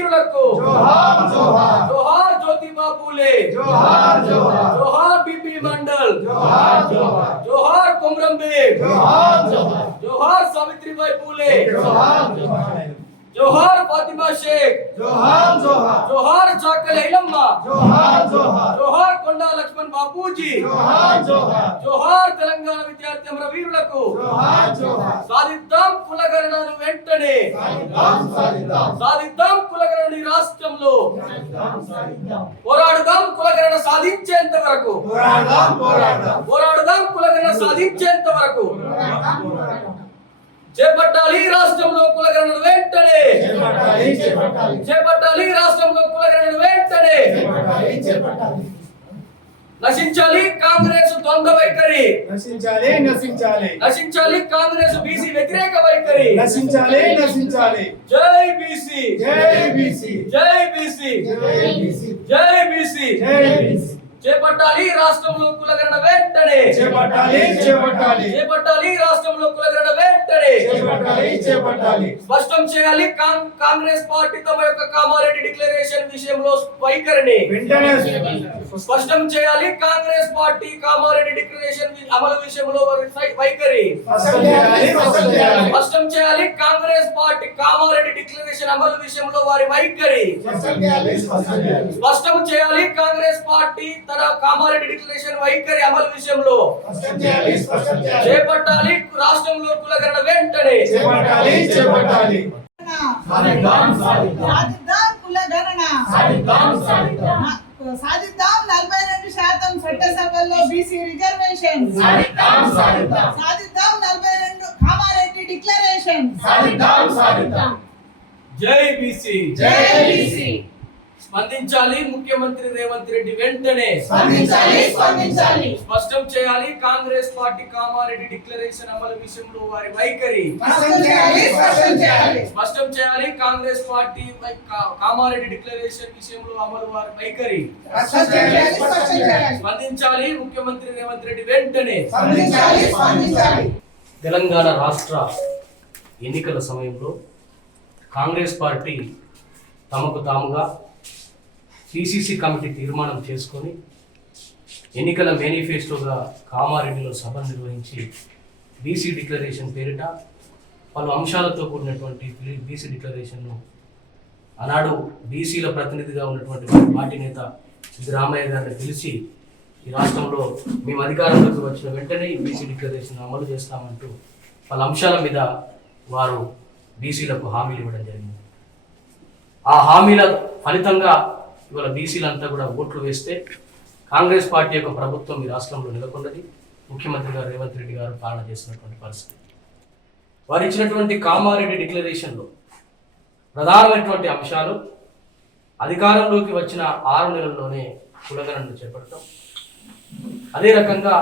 అమరవీరులకు జోహార్ జోహార్ జోహార్ జ్యోతిబా పూలే జోహార్ జోహార్ జోహార్ బిపి మండల్ జోహార్ జోహార్ జోహార్ కొమరం భీమ్ జోహార్ జోహార్ జోహార్ సావిత్రిబాయి పూలే జోహార్ జోహార్ జోహార్ ఫాతిమా షేక్ జోహార్ జోహార్ జోహార్ చాకలి ఐలమ్మ జోహార్ జోహార్ జోహార్ కొండా లక్ష్మణ్ బాపూజీ జోహార్ జోహార్ జోహార్ తెలంగాణ విద్యార్థి అమరవీరులకు జోహార్ జోహార్ సాధిద్దాం కులగణనను వెంటనే సాధిద్దాం సాధిద్దాం సాధిద్దాం కులగణన ఈ రాష్ట్రంలో సాధిద్దాం పోరాడుదాం కులగణన సాధించేంత వరకు పోరాడదాం పోరాడదాం పోరాడుదాం కులగణన సాధించేంత వరకు చేపట్టాలి రాష్ట్రంలో కులగణన వెంటనే చేపట్టాలి చేపట్టాలి చేపట్టాలి రాష్ట్రంలో కులగణన వెంటనే చేపట్టాలి చేపట్టాలి నశించాలి కాంగ్రెస్ ద్వంద్వ వైఖరి నశించాలి నశించాలి నశించాలి కాంగ్రెస్ బీసీ వ్యతిరేక వైఖరి నశించాలి నశించాలి జై బీసీ జై బీసీ జై బీసీ జై బీసీ జై బీసీ జై బీసీ చేపట్టాలి రాష్ట్రంలో కులగణన వెంటనే చేపట్టాలి చేపట్టాలి చేపట్టాలి రాష్ట్రంలో కులగణన వెంటనే చేపట్టాలి చేపట్టాలి స్పష్టం చేయాలి కాంగ్రెస్ పార్టీ తమ యొక్క కామారెడ్డి డిక్లరేషన్ విషయంలో వైఖరిని వెంటనే స్పష్టం చేయాలి కాంగ్రెస్ పార్టీ కామారెడ్డి డిక్లరేషన్ అమలు విషయంలో వైఖరి స్పష్టం చేయాలి స్పష్టం చేయాలి స్పష్టం చేయాలి కాంగ్రెస్ పార్టీ కామారెడ్డి డిక్లరేషన్ అమలు విషయంలో వారి వైఖరి స్పష్టం చేయాలి స్పష్టం చేయాలి స్పష్టం చేయాలి కాంగ్రెస్ పార్టీ తన కామారెడ్డి డిక్లరేషన్ వైఖరి అమలు విషయంలో స్పష్టం చేయాలి స్పష్టం చేయాలి చేపట్టాలి రాష్ట్రంలో కులగణన వెంటనే చేపట్టాలి చేపట్టాలి సాధిద్దాం సాధిద్దాం సాధిద్దాం కులగణన సాధిద్దాం సాధిద్దాం సాధిద్దాం 42% చట్టసభల్లో బీసీ రిజర్వేషన్ సాధిద్దాం సాధిద్దాం సాధిద్దాం 42 కామారెడ్డి డిక్లరేషన్ సాధిద్దాం సాధిద్దాం జై బీసీ జై బీసీ స్పందించాలి ముఖ్యమంత్రి రేవంత్ రెడ్డి వెంటనే స్పందించాలి స్పందించాలి స్పష్టం చేయాలి కాంగ్రెస్ పార్టీ కామారెడ్డి డిక్లరేషన్ అమలు విషయంలో వారి వైఖరి స్పష్టం చేయాలి స్పష్టం చేయాలి స్పష్టం చేయాలి కాంగ్రెస్ పార్టీ కామారెడ్డి డిక్లరేషన్ విషయంలో అమలు వారి వైఖరి స్పష్టం చేయాలి స్పష్టం చేయాలి స్పందించాలి ముఖ్యమంత్రి రేవంత్ రెడ్డి వెంటనే స్పందించాలి స్పందించాలి తెలంగాణ రాష్ట్ర ఎన్నికల సమయంలో కాంగ్రెస్ పార్టీ తమకు తాముగా పిసిసి కమిటీ తీర్మానం చేసుకొని ఎన్నికల మేనిఫెస్టోగా కామారెడ్డిలో సభ నిర్వహించి బీసీ డిక్లరేషన్ పేరిట పలు అంశాలతో కూడినటువంటి బీసీ డిక్లరేషన్ను ఆనాడు బీసీల ప్రతినిధిగా ఉన్నటువంటి పార్టీ నేత సిద్ధరామయ్య గారిని పిలిచి ఈ రాష్ట్రంలో మేము అధికారంలోకి వచ్చిన వెంటనే ఈ బీసీ డిక్లరేషన్ అమలు చేస్తామంటూ పలు అంశాల మీద వారు బీసీలకు హామీలు ఇవ్వడం జరిగింది. ఆ హామీల ఫలితంగా ఇవాళ బీసీలంతా కూడా ఓట్లు వేస్తే కాంగ్రెస్ పార్టీ యొక్క ప్రభుత్వం ఈ రాష్ట్రంలో నెలకొన్నది. ముఖ్యమంత్రి గారు రేవంత్ రెడ్డి గారు పాలన చేసినటువంటి పరిస్థితి. వారు ఇచ్చినటువంటి కామారెడ్డి డిక్లరేషన్లో ప్రధానమైనటువంటి అంశాలు అధికారంలోకి వచ్చిన 6 నెలల్లోనే కులగణనను చేపడతాం, అదే రకంగా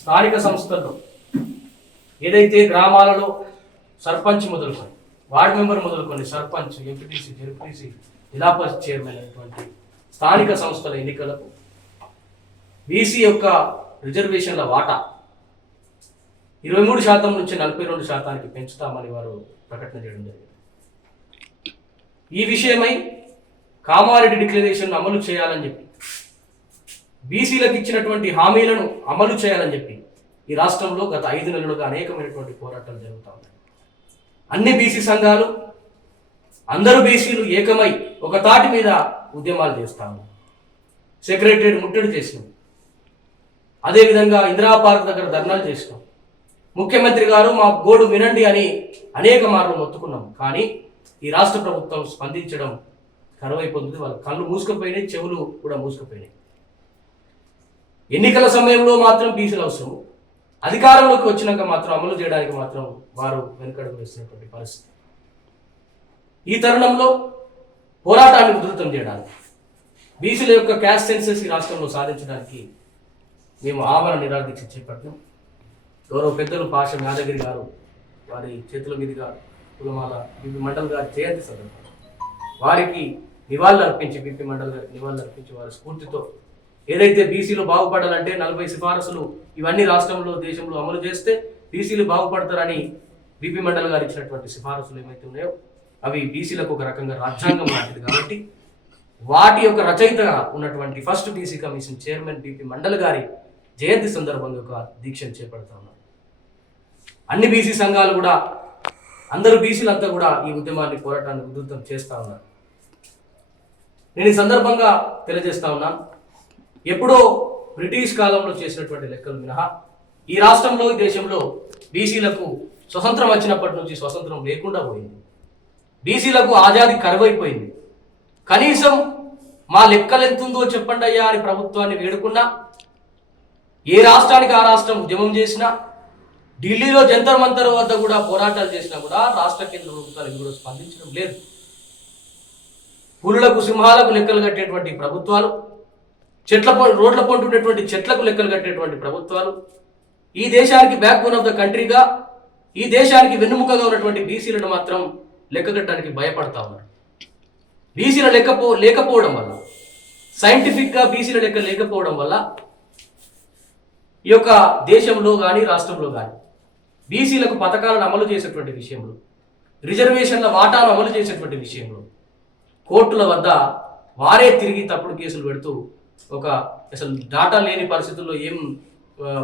స్థానిక సంస్థల్లో ఏదైతే గ్రామాలలో సర్పంచ్ మొదలుకొని వార్డు మెంబర్ మొదలుకొని సర్పంచ్, ఎంపీటీసీ, జెడ్పీటీసీ, జిల్లా పరిషత్ చైర్మన్ అయినటువంటి స్థానిక సంస్థల ఎన్నికలకు బీసీ యొక్క రిజర్వేషన్ల వాటా 23% నుంచి 42% పెంచుతామని వారు ప్రకటన చేయడం జరిగింది. ఈ విషయమై కామారెడ్డి డిక్లరేషన్ అమలు చేయాలని చెప్పి బీసీలకు ఇచ్చినటువంటి హామీలను అమలు చేయాలని చెప్పి ఈ రాష్ట్రంలో గత 5 నెలలుగా అనేకమైనటువంటి పోరాటాలు జరుగుతూ ఉన్నాయి. అన్ని బీసీ సంఘాలు, అందరూ బీసీలు ఏకమై ఒక తాటి మీద ఉద్యమాలు చేస్తాము. సెక్రటరియట్ ముట్టడి చేసినాం, అదేవిధంగా ఇందిరా పార్క్ దగ్గర ధర్నాలు చేసినాం. ముఖ్యమంత్రి గారు మా గోడు వినండి అని అనేక మార్లు మొత్తుకున్నాం. కానీ ఈ రాష్ట్ర ప్రభుత్వం స్పందించడం కరువైపోతుంది. వాళ్ళ కళ్ళు మూసుకుపోయినాయి, చెవులు కూడా మూసుకుపోయినాయి. ఎన్నికల సమయంలో మాత్రం బీసీలు అవసరం, అధికారంలోకి వచ్చినాక మాత్రం అమలు చేయడానికి మాత్రం వారు వెనుకడుగు వేస్తున్నటువంటి పరిస్థితి. ఈ తరుణంలో పోరాటాన్ని ఉధృతం చేయడానికి, బీసీల యొక్క క్యాస్ట్ సెన్సెస్ ఈ రాష్ట్రంలో సాధించడానికి మేము ఆమరణ నిరాదీక్ష చేపట్టాం. గౌరవ పెద్దలు పాష యాదగిరి గారు వారి చేతుల మీదుగా కులమాల బిపి మండల్ గారి జయంతి సందర్భంగా వారికి నివాళులు అర్పించి, బిపి మండల్ గారికి నివాళులు అర్పించి వారి స్ఫూర్తితో ఏదైతే బీసీలు బాగుపడాలంటే 40 సిఫారసులు ఇవన్నీ రాష్ట్రంలో దేశంలో అమలు చేస్తే బీసీలు బాగుపడతారని బిపి మండల్ గారు ఇచ్చినటువంటి సిఫారసులు ఏమైతే ఉన్నాయో అవి బీసీలకు ఒక రకంగా రాజ్యాంగం లాంటిది కాబట్టి వాటి యొక్క రచయితగా ఉన్నటువంటి first BC commission chairman BP mandal గారి జయంతి సందర్భంగా ఒక దీక్షను చేపడతా ఉన్నారు. అన్ని బీసీ సంఘాలు కూడా అందరూ బీసీలంతా కూడా ఈ ఉద్యమాన్ని పోరాటాన్ని ఉధృతం చేస్తా ఉన్నారు. నేను ఈ సందర్భంగా తెలియజేస్తా ఉన్నాను, ఎప్పుడో బ్రిటిష్ కాలంలో చేసినటువంటి లెక్కలు మినహా ఈ రాష్ట్రంలో ఈ దేశంలో బీసీలకు స్వతంత్రం వచ్చినప్పటి నుంచి స్వతంత్రం లేకుండా పోయింది. బీసీలకు ఆజాదీ కరువైపోయింది. కనీసం మా లెక్కలు ఎంతుందో చెప్పండి అయ్యా అని ప్రభుత్వాన్ని వేడుకున్నా, ఏ రాష్ట్రానికి ఆ రాష్ట్రం ఉద్యమం చేసినా, ఢిల్లీలో జంతర్ మంతర్ వద్ద కూడా పోరాటాలు చేసినా కూడా రాష్ట్ర కేంద్ర ప్రభుత్వాలు కూడా స్పందించడం లేదు. పులులకు సింహాలకు లెక్కలు కట్టేటువంటి ప్రభుత్వాలు, రోడ్ల పొంటి ఉండేటువంటి చెట్లకు లెక్కలు కట్టేటువంటి ప్రభుత్వాలు, ఈ దేశానికి బ్యాక్ బోన్ ఆఫ్ ద కంట్రీగా, ఈ దేశానికి వెన్నుముకగా ఉన్నటువంటి బీసీలను మాత్రం లెక్క కట్టడానికి భయపడతా ఉన్నారు. బీసీల లేకపోవడం వల్ల, సైంటిఫిక్గా బీసీల లెక్క లేకపోవడం వల్ల ఈ యొక్క దేశంలో కానీ రాష్ట్రంలో కానీ బీసీలకు పథకాలను అమలు చేసేటువంటి విషయంలో, రిజర్వేషన్ల వాటాను అమలు చేసేటువంటి విషయంలో కోర్టుల వద్ద వారే తిరిగి తప్పుడు కేసులు పెడుతూ ఒక అసలు డాటా లేని పరిస్థితుల్లో ఏం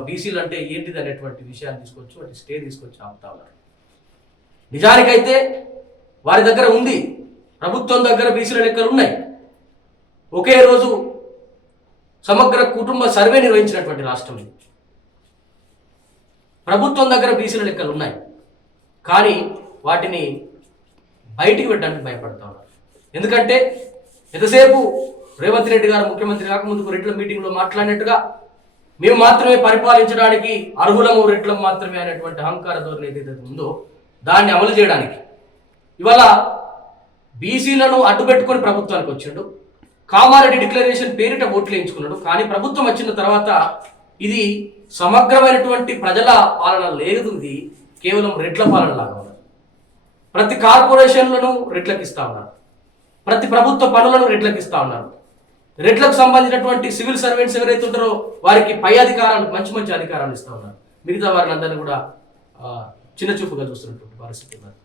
బీసీలు అంటే ఏంటిది అనేటువంటి విషయాన్ని తీసుకొచ్చి వాటి స్టే తీసుకొచ్చి ఆపుతా ఉన్నారు. నిజానికైతే వారి దగ్గర ఉంది, ప్రభుత్వం దగ్గర బీసీల లెక్కలు ఉన్నాయి. ఒకే రోజు సమగ్ర కుటుంబ సర్వే నిర్వహించినటువంటి రాష్ట్రం ఇది. ప్రభుత్వం దగ్గర బీసీల లెక్కలు ఉన్నాయి, కానీ వాటిని బయటికి పెట్టడానికి భయపడతా ఉన్నారు. ఎందుకంటే ఎంతసేపు రేవంత్ రెడ్డి గారు ముఖ్యమంత్రి కాకముందుకు రెడ్ల మీటింగ్లో మాట్లాడినట్టుగా మేము మాత్రమే పరిపాలించడానికి అర్హులము, రెడ్లం మాత్రమే అనేటువంటి అహంకార ధోరణి ఏదైతే ఉందో దాన్ని అమలు చేయడానికి ఇవాళ బీసీలను అడ్డుపెట్టుకొని ప్రభుత్వానికి వచ్చిండు. కామారెడ్డి డిక్లరేషన్ పేరిట ఓట్లు వేయించుకున్నాడు. కానీ ప్రభుత్వం వచ్చిన తర్వాత ఇది సమగ్రమైనటువంటి ప్రజల పాలన లేదు, ఇది కేవలం రెడ్ల పాలన లాగా ఉన్నది. ప్రతి కార్పొరేషన్లను రెడ్లకు ఇస్తా ఉన్నారు, ప్రతి ప్రభుత్వ పనులను రెడ్లకు ఇస్తా ఉన్నారు. రెడ్లకు సంబంధించినటువంటి సివిల్ సర్వెంట్స్ ఎవరైతే ఉంటారో వారికి పై అధికారాలు, మంచి మంచి అధికారాలు ఇస్తా ఉన్నారు. మిగతా వారిని అందరినీ కూడా చిన్న చూపుగా చూస్తున్నటువంటి పరిస్థితి ఉన్నారు.